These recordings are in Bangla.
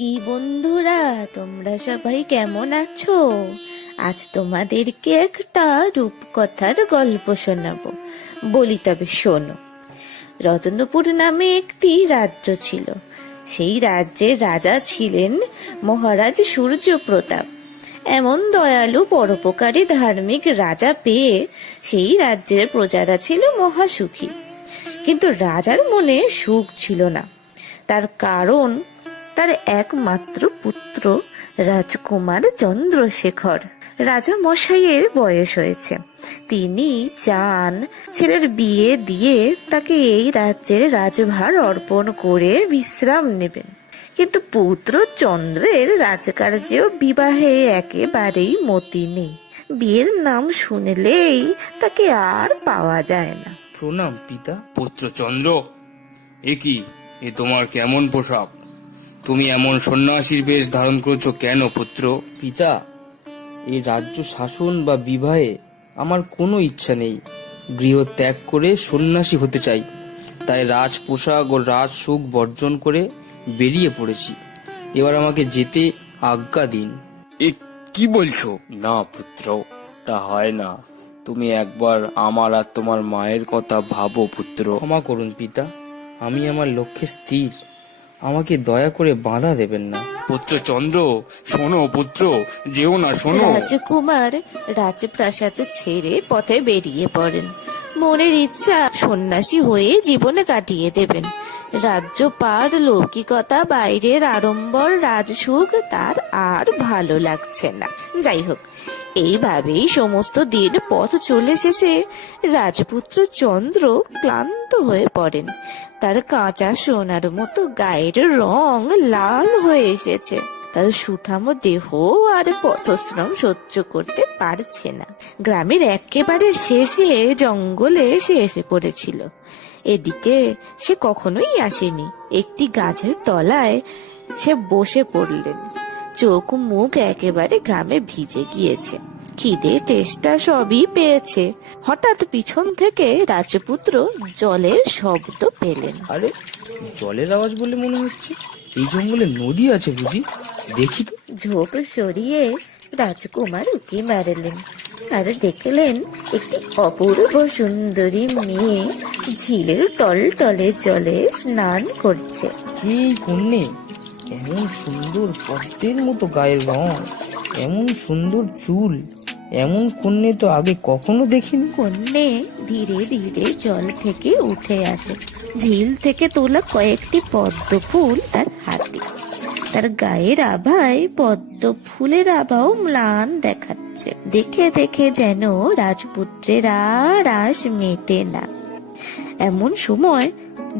কি বন্ধুরা, তোমরা সবাই কেমন আছো? আজ তোমাদেরকে একটা রূপকথার গল্প শোনাবো। বলি তবে শোনো। রতনপুর নামে একটি রাজ্য ছিল। সেই রাজ্যের রাজা ছিলেন মহারাজ সূর্যপ্রতাপ। এমন দয়ালু পরোপকারী ধার্মিক রাজা পেয়ে সেই রাজ্যের প্রজারা ছিল মহাসুখী। কিন্তু রাজার মনে সুখ ছিল না। তার কারণ তার একমাত্র পুত্র রাজকুমার চন্দ্রশেখর। রাজা মশাইয়ের বয়স হয়েছে। তিনি চান ছেলের বিয়ে দিয়ে তাকে এই রাজ্যের রাজভার অর্পণ করে বিশ্রাম নেবেন। কিন্তু পুত্র চন্দ্রের রাজকার্যে ও বিবাহে একেবারেই মতি নেই। বিয়ের নাম শুনলেই তাকে আর পাওয়া যায় না। প্রণাম পিতা। পুত্র চন্দ্র, এ কি, এ তোমার কেমন পোশাক? তুমি এমন সন্ন্যাসীর বেশ ধারণ করেছো কেন পুত্র? পিতা, এই রাজ্য শাসন বা বিবাহে আমার কোনো ইচ্ছা নেই। গৃহ ত্যাগ করে সন্ন্যাসী হতে চাই। তাই রাজ পোশাক ও রাজ সুখ বর্জন করে বেরিয়ে পড়েছি। এবার আমাকে যেতে আজ্ঞা দিন। এ কি বলছো? না পুত্র, তা হয় না। তুমি একবার আমার আর তোমার মায়ের কথা ভাবো পুত্র। ক্ষমা করুন পিতা, আমি আমার লক্ষ্যে স্থির। আমাকে দয়া করে বাধা দেবেন না। পুত্র চন্দ্র, শোনো পুত্র, যেও না, শোনো। রাজকুমার রাজপ্রাসাদ ছেড়ে পথে বেরিয়ে পড়েন। মনের ইচ্ছা সন্ন্যাসী হয়ে জীবনে কাটিয়ে দেবেন। রাজ্যপাট, লৌকিকতা, বাইরের আড়ম্বর, রাজসুখ তার আর ভালো লাগছে না। যাই হোক, এইভাবেই সমস্ত দিন পথ চলে শেষে রাজপুত্র চন্দ্র ক্লান্ত হয়ে পড়েন। তার কাঁচা সোনার মতো গায়ের রং লাল হয়ে এসেছে। তার সুঠামো দেহ আর পথশ্রম সহ্য করতে পারছে না। গ্রামের একেবারে শেষে জঙ্গলে সে এসে পড়েছিল। এদিকে সে কখনোই আসেনি। একটি গাছের তলায় সে বসে পড়লেন। চোখ মুখ একেবারে ঘামে ভিজে গিয়েছে। খিদে তেষ্টা সবই পেয়েছে। হঠাৎ পিছন থেকে রাজপুত্র জলের শব্দ পেলেন। আরে, জলের আওয়াজ বলে মনে হচ্ছে। এই জঙ্গলে নদী আছে বুঝি? দেখি তো। ঝোপ সরিয়ে রাজকুমার উঁকি মারলেন আর দেখলেন একটি অপূর্ব সুন্দরী মেয়ে ঝিলের টলটলে জলে স্নান করছে। কে এই কন্যে? এমন সুন্দর পদ্মের মতো গায়ের রং, এমন সুন্দর চুল, এমন কন্যে তো আগে কখনো দেখিনি। কন্যে ধীরে ধীরে জল থেকে উঠে আসে। ঝিল থেকে তোলা কয়েকটি পদ্ম ফুল তার হাতে। তার গায়ের আভায় পদ্ম ফুলের আভাও ম্লান দেখাচ্ছে। দেখে দেখে যেন রাজপুত্রের আর আশ মেটে না। এমন সময়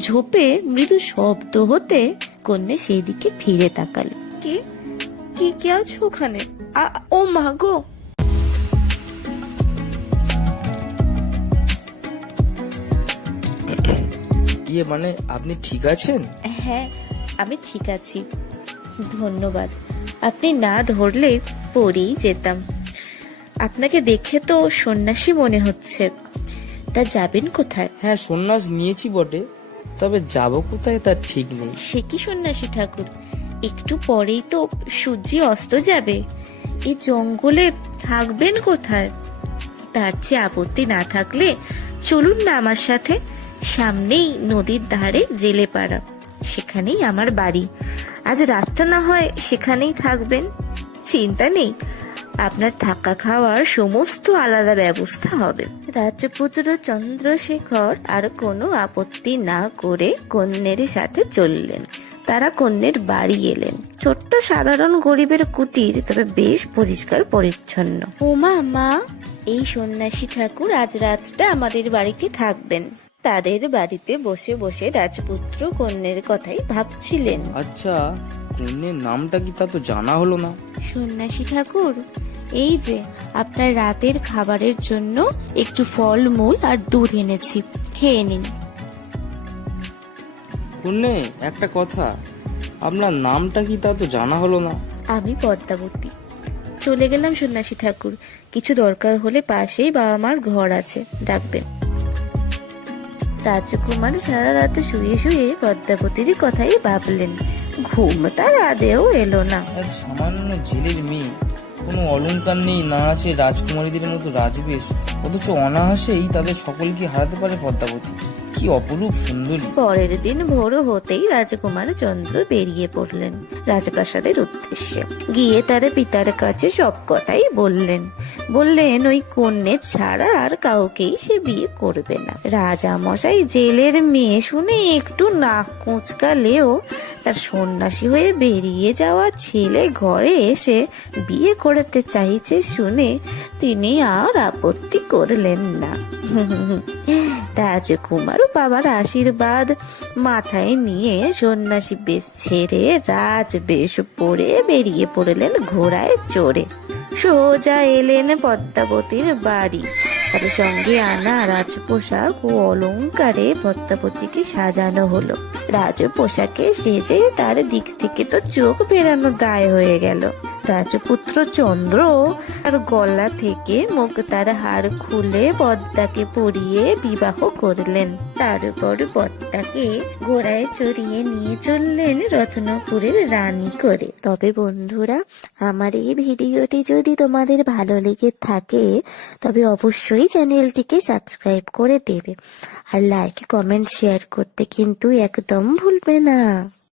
ঝোপে মৃদু শব্দ হতে কন্যা সেই দিকে ফিরে তাকালো। কি কি কি আছো ওখানে? ও মা গো! মানে আপনি ঠিক আছেন? হ্যাঁ, আমি ঠিক আছি, ধন্যবাদ। আপনি না ধরলে পড়েই যেতাম। আপনাকে দেখে তো সন্ন্যাসী মনে হচ্ছে। তা যাবেন কোথায়? হ্যাঁ, সন্ন্যাস নিয়েছি বটে, তবে যাব কোথায় তার ঠিক নেই। সে কি সন্ন্যাসী ঠাকুর, একটু পরেই তো সূর্য অস্ত যাবে। এই জঙ্গলে থাকবেন কোথায়? তার চেয়ে আপত্তি না থাকলে চলুন না আমার সাথে। সামনেই নদীর ধারে জেলে পাড়া, সেখানেই আমার বাড়ি। আজ রাতটা না হয় সেখানেই থাকবেন। চিন্তা নেই, আপনার থাকা খাওয়ার সমস্ত আলাদা ব্যবস্থা হবে। রাজপুত্র চন্দ্রশেখর আর কোনো আপত্তি না করে কন্যের সাথে চললেন। তারা কন্যের বাড়ি এলেন। ছোট্ট সাধারণ গরিবের কুটির, তবে বেশ পরিষ্কার পরিচ্ছন্ন। ওমা মা, এই সন্ন্যাসী ঠাকুর আজ রাতটা আমাদের বাড়িতে থাকবেন। তাদের বাড়িতে বসে বসে রাজপুত্র কন্যের কথাই ভাবছিলেন। আচ্ছা, কন্যের নামটা কি তা তো জানা হলো না। সন্ন্যাসী ঠাকুর, এই যে আপনার রাতের খাবারের জন্য একটু ফলমূল আর দুধ এনেছি, খেয়ে নিন। কন্যে, একটা কথা, আপনার নামটা কি তা তো জানা হলো না। আমি পদ্মাবতী। চলে গেলাম সন্ন্যাসী ঠাকুর। কিছু দরকার হলে পাশেই বাবা মার ঘর আছে, ডাকবেন। রাজকুমার সারা রাতে শুয়ে শুয়ে পদ্মাবতীর কথাই ভাবলেন। ঘুম তার আদেও এলো না। এক সামান্য জেলের মেয়ে, কোনো অলংকার নেই, না আছে রাজকুমারীদের মতো রাজবেশ, অথচ অনায়াসেই তাদের সকলকে হারাতে পারে পদ্মাবতী। কি অপরূপ সুন্দরী! পরের দিন ভোর হতেই রাজকুমার চন্দ্র বেরিয়ে পড়লেন রাজপ্রাসাদের উদ্দেশ্যে। গিয়ে তার পিতার কাছে সব কথাই বললেন। ওই কন্যে ছাড়া আর কাউকেই সে বিয়ে করবে না। রাজা মশাই জেলের মেয়ে শুনে একটু নাক কুঁচকালেও তার সন্ন্যাসী হয়ে বেরিয়ে যাওয়া ছেলে ঘরে এসে বিয়ে করতে চাইছে শুনে তিনি আর আপত্তি করলেন না। রাজকুমার বাবার আশীর্বাদ মাথায় নিয়ে সন্ন্যাসী বেশ ছেড়ে রাজ বেশ পরে বেরিয়ে পড়লেন ঘোড়ায় চড়ে। সোজা এলেন পদ্মাবতীর বাড়ি। তার সঙ্গে আনা রাজ পোশাক ও অলংকারে পদ্মাবতীকে সাজানো হলো। রাজ পোশাকে সেজে তার দিক থেকে তো চোখ ফেরানো দায় হয়ে গেল। রাজপুত্র চন্দ্র আর গলা থেকে মুক্তার হার খুলে পদ্মাকে পরিয়ে বিবাহ করলেন। তারপর পদ্মাকে ঘোড়ায় চড়িয়ে নিয়ে চললেন রত্নপুরের রানী করে। তবে বন্ধুরা, আমার এই ভিডিওটি যদি তোমাদের ভালো লেগে থাকে তবে অবশ্যই চ্যানেলটিকে সাবস্ক্রাইব করে দেবে, আর লাইক কমেন্ট শেয়ার করতে কিন্তু একদম ভুলবে না।